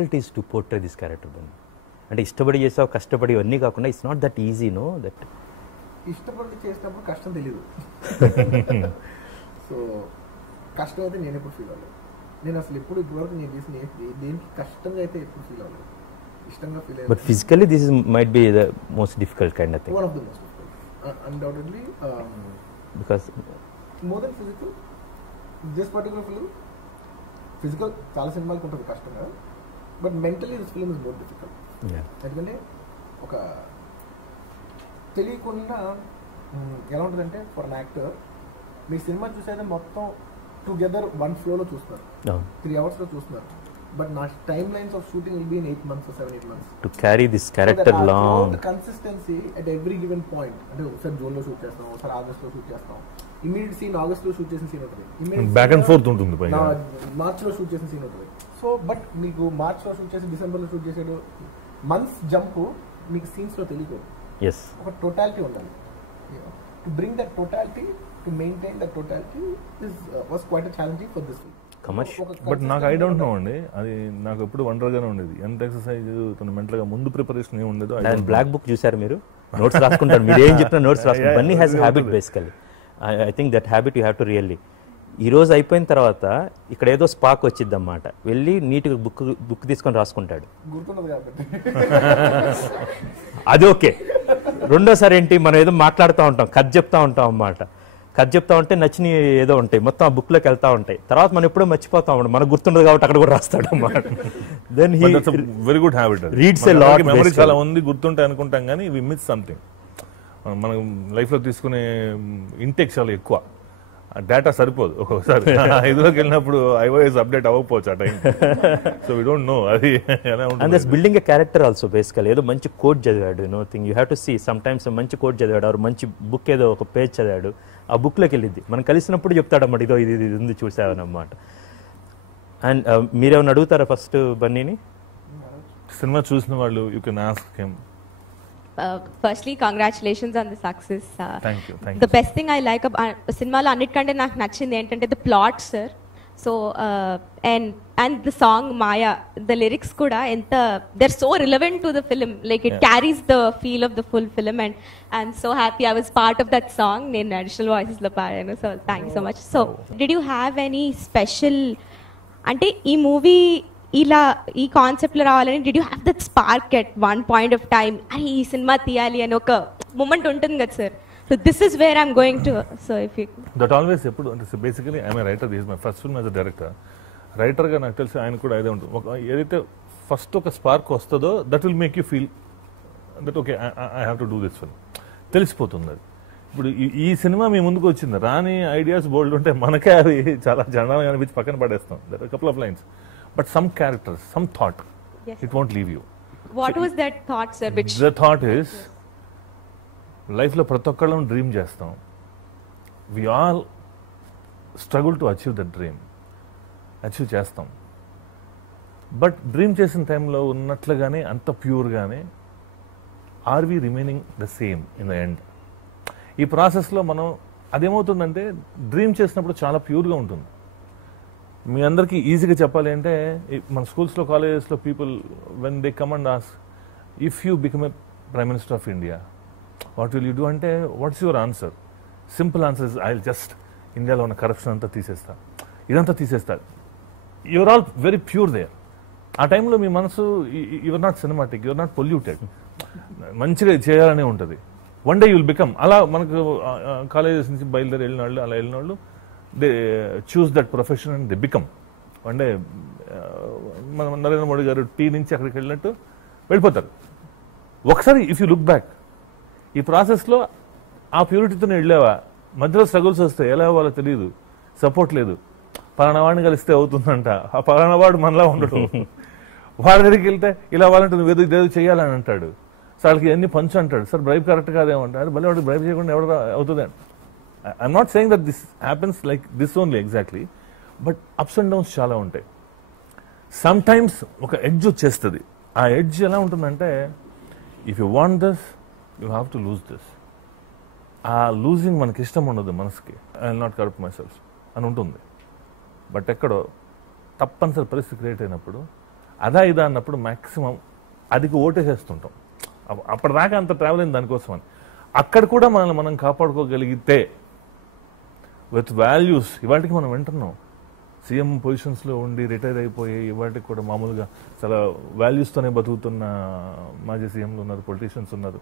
Difficulties to portray this character. అంటే ఇష్టపడి చేసావు కష్టపడి ఇవన్నీ కాకుండా it's not that easy know that ఇష్టపడి చేసినప్పుడు కష్టం తెలియదు. సో కష్టం అయితే నేను ఎప్పుడు ఫీల్ అవ్వలేదు. నేను అసలు ఇప్పటివరకు నేను చేసిన దేనికి కష్టంగా అయితే ఎప్పుడు ఫీల్ అవ్వలేదు. ఇష్టంగా ఫీల్ అయ్యాను. But physically this might be the most difficult kind of thing. One of the most difficult undoubtedly because more than physical this particular film physical చాలా సినిమాలకు ఉంటుంది కష్టంగా, but mentally this film is more difficult. ఎందుకంటే ఒక తెలియకుండా ఎలా ఉంటుందంటే for an actor me cinema చూసేది మొత్తం టుగెదర్ వన్ ఫ్లోలో చూస్తారు, 3 hours చూస్తున్నారు. బట్ నా time lines of shooting will be in 8 months or 7-8 months to carry this character long. Consistency at every given point. అంటే ఒకసారి జూన్లో షూట్ చేస్తాం, ఒకసారి ఆగస్ట్లో షూట్ చేస్తాం. ఇమీడియట్ సీన్ ఆగస్ట్లో షూట్ చేసిన సీన్ ఉంటుంది, బ్యాక్ అండ్ ఫోర్త్ ఉంటుంది, మార్చ్లో షూట్ చేసిన సీన్ ఉంటుంది. సో బట్ మీకు మార్చ్లో షూట్ చేసి డిసెంబర్లో షూట్ చేసాడు, మంత్స్ జంప్ మీకు సీన్స్లో తెలియదు. ఒక టోటాలిటీ ఉండాలి. To bring that totality, to maintain that totality was quite a challenging for this film. But నాకు ఐ డోంట్ నో అండి, అది నాకు ఎప్పుడు వండర్గానే ఉండేది. ఎంత ఎక్సర్సైజ్ తన మెంటల్గా ముందు ప్రిపరేషన్ ఏమి ఉండేదో. బ్లాక్ బుక్ చూసారు మీరు, నోట్స్ రాసుకుంటారు, మీరు ఏం చెప్పిన నోట్స్ రాసుకుంటారు. Bunny has habit basically. I think that habit you have to really. ఈ రోజు అయిపోయిన తర్వాత ఇక్కడ ఏదో స్పాక్ వచ్చింది అన్నమాట, వెళ్ళి నీట్గా బుక్ తీసుకొని రాసుకుంటాడు. అది ఓకే. రెండోసారి ఏంటి, మనం ఏదో మాట్లాడుతూ ఉంటాం, కథ చెప్తా ఉంటాం అన్నమాట. కథ చెప్తా ఉంటే నచ్చిన ఏదో ఉంటాయి, మొత్తం ఆ బుక్లోకి వెళ్తా ఉంటాయి. తర్వాత మనం ఎప్పుడో మర్చిపోతాం అన్నమాట, మనకు గుర్తుండదు కాబట్టి అక్కడ కూడా రాస్తాడు అన్నమాట. Then he very good habit. Reads a lot. Memory చాలా ఉంది, గుర్తుంటాయి అనుకుంటాం, కానీ వి మిస్ సంథింగ్. మనం లైఫ్లో తీసుకునే ఇంటేక్ చాలా ఎక్కువ, డేటా సరిపోదు. ఒక్కొక్కసారి 5లోకి వెళ్ళినప్పుడు ఐఓఎస్ అప్డేట్ అవ్వకపోవచ్చు ఆ time. So we don't know అది ఎలా ఉంటుంది. And that's building a character also basically. ఏదో మంచి కోట్ చదివాడు, no thing you have to see sometimes. మంచి కోట్ చదివాడు, ఆరు మంచి బుక్ ఏదో ఒక పేజ్ చదివాడు, ఆ బుక్లోకి వెళ్ళింది. మనం కలిసినప్పుడు చెప్తాడన్నమాట, ఇదో ఇది ఉంది చూసావన్నమాట. అండ్ మీరేమైనా అడుగుతారా ఫస్ట్ బన్నీని? సినిమా చూసిన వాళ్ళు you can ask him. Firstly, congratulations on the success. Thank you. The best thing I like about cinema lo annitkante నాకు నచ్చింది ఏంటంటే the plot, sir. So and the song Maya, the lyrics kuda enta they're so relevant to the film, like it carries the feel of the full film, and I'm so happy I was part of that song. నేను additional voices lo paadanu, so thank you so much. So did you have any special, అంటే ఈ movie ఇలా ఈ కాన్సెప్ట్లో రావాలని did you have that spark at one point of time, అని ఈ cinema తీయాలి అని ఒక మూమెంట్ ఉంటుంది కదా sir? So this is where I'm going to. So if you that always ఎప్పుడు అంటే basically I'm a writer, this my first film as a director. రైటర్గా నాకు తెలిసి ఆయన కూడా అదే ఉంటుంది. ఏదైతే ఫస్ట్ ఒక స్పార్క్ వస్తుందో that will make you feel that okay I have to do this film, తెలిసిపోతుంది అది. ఇప్పుడు ఈ సినిమా మీ ముందుకు వచ్చింది, రాని ఐడియాస్ బోల్డ్ ఉంటే మనకే అది చాలా జనాలుగా అనిపించి పక్కన పడేస్తాం. That are couple of lines, but some characters, some thought, it won't leave you. What was that thought, sir? Which the thought is, life lo prati okkallam dream chestam, we all struggle to achieve that dream, achieve chestam, but dream chesin time lo unnatlugane anta pure gane are we remaining the same in the end? ఈ process లో మనం అదేమవుతుందంటే dream చేసినప్పుడు చాలా ప్యూర్గా ఉంటుంది. మీ అందరికీ ఈజీగా చెప్పాలి అంటే మన స్కూల్స్లో కాలేజెస్లో people when they come and ask if you become a prime minister of India what will you do అంటే what's your answer? Simple answer is I just ఇండియాలో ఉన్న కరప్షన్ అంతా తీసేస్తా, ఇదంతా తీసేస్తా. You're all very pure there. ఆ టైంలో మీ మనసు you're not cinematic, you're not polluted, మంచిగా చేయాలనే ఉంటుంది. వన్ డే యుల్ బికమ్ అలా. మనకు కాలేజెస్ నుంచి బయలుదేరి వెళ్ళిన వాళ్ళు, అలా వెళ్ళిన వాళ్ళు they choose that profession and they become. అంటే మన నరేంద్ర మోడీ గారు టీ నుంచి అక్కడికి వెళ్ళినట్టు వెళ్ళిపోతారు. ఒకసారి ఇఫ్ యూ లుక్ బ్యాక్ ఈ ప్రాసెస్లో ఆ ప్యూరిటీతోనే వెళ్ళావా, మధ్యలో స్ట్రగుల్స్ వస్తాయి, ఎలా అవ్వాలో తెలియదు, సపోర్ట్ లేదు, పలానా వాడిని కలిస్తే అవుతుందంట, ఆ పలానా వాడు మనలా ఉండడు, వాడి దగ్గరికి వెళ్తే ఇలా అవ్వాలంటే నువ్వు ఏదో చేయాలని అంటాడు, సో వాళ్ళకి అన్ని పంచు అంటాడు, సార్ బ్రైబ్ కరెక్ట్ కాదేమంటారు, భలే వాడికి బ్రైబ్ చేయకుండా ఎవరు అవుతుంది. I'm not saying that this happens like this only exactly, but ups and downs చాలా ఉంటాయి. సమ్ టైమ్స్ ఒక ఎడ్జ్ వచ్చేస్తుంది. ఆ ఎడ్జ్ ఎలా ఉంటుందంటే if you want this you have to lose this. ఆ లూజింగ్ మనకి ఇష్టం ఉండదు మనసుకి. I will not corrupt my self అని ఉంటుంది. బట్ ఎక్కడో తప్పనిసరి పరిస్థితి క్రియేట్ అయినప్పుడు అదా ఇదా అన్నప్పుడు మ్యాక్సిమం అదికి ఓటేసేస్తుంటాం. అప్పటిదాకా అంత ట్రావెల్ అయింది దానికోసం అని. అక్కడ కూడా మనల్ని మనం కాపాడుకోగలిగితే విత్ వాల్యూస్, ఇవాటికి మనం వింటున్నాం సీఎం పొజిషన్స్లో ఉండి రిటైర్ అయిపోయి ఇవాటికి కూడా మామూలుగా చాలా వాల్యూస్తోనే బతుకుతున్న మాజీ సీఎంలు ఉన్నారు, పొలిటీషియన్స్ ఉన్నారు,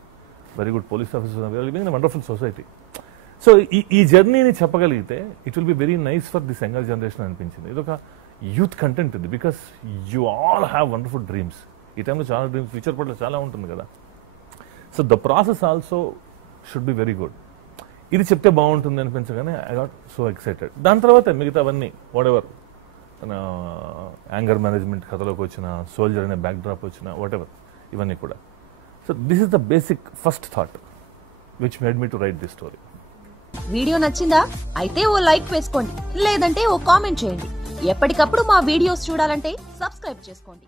వెరీ గుడ్ పోలీస్ ఆఫీసర్స్ ఉన్నారు. Living in wonderful society. So ఈ జర్నీని చెప్పగలిగితే it will be very nice for this younger generation అనిపించింది. ఇది ఒక యూత్ కంటెంట్ ఇది, because you all have wonderful dreams. ఈ టైంలో చాలా డ్రీమ్స్, ఫ్యూచర్ పట్ల చాలా ఉంటుంది కదా. So the process also should be very good. ఇది చెప్తే బాగుంటుంది అనిపించగానే ఐ గాట్ సో ఎక్సైటెడ్. దాని తర్వాత మిగతావన్నీ వాట్ ఎవర్ యాంగర్ మేనేజ్మెంట్ కథలోకి వచ్చిన, సోల్జర్ అనే బ్యాక్ డ్రాప్ వచ్చిన, వాట్ ఎవర్ ఇవన్నీ కూడా. So this is the basic first thought which made me to right this story. Video నచ్చిందా? అయితే ఓ లైక్ వేసుకోండి, లేదంటే ఓ కామెంట్ చేయండి. ఎప్పటికప్పుడు మా వీడియోస్ చూడాలంటే సబ్స్క్రైబ్ చేసుకోండి.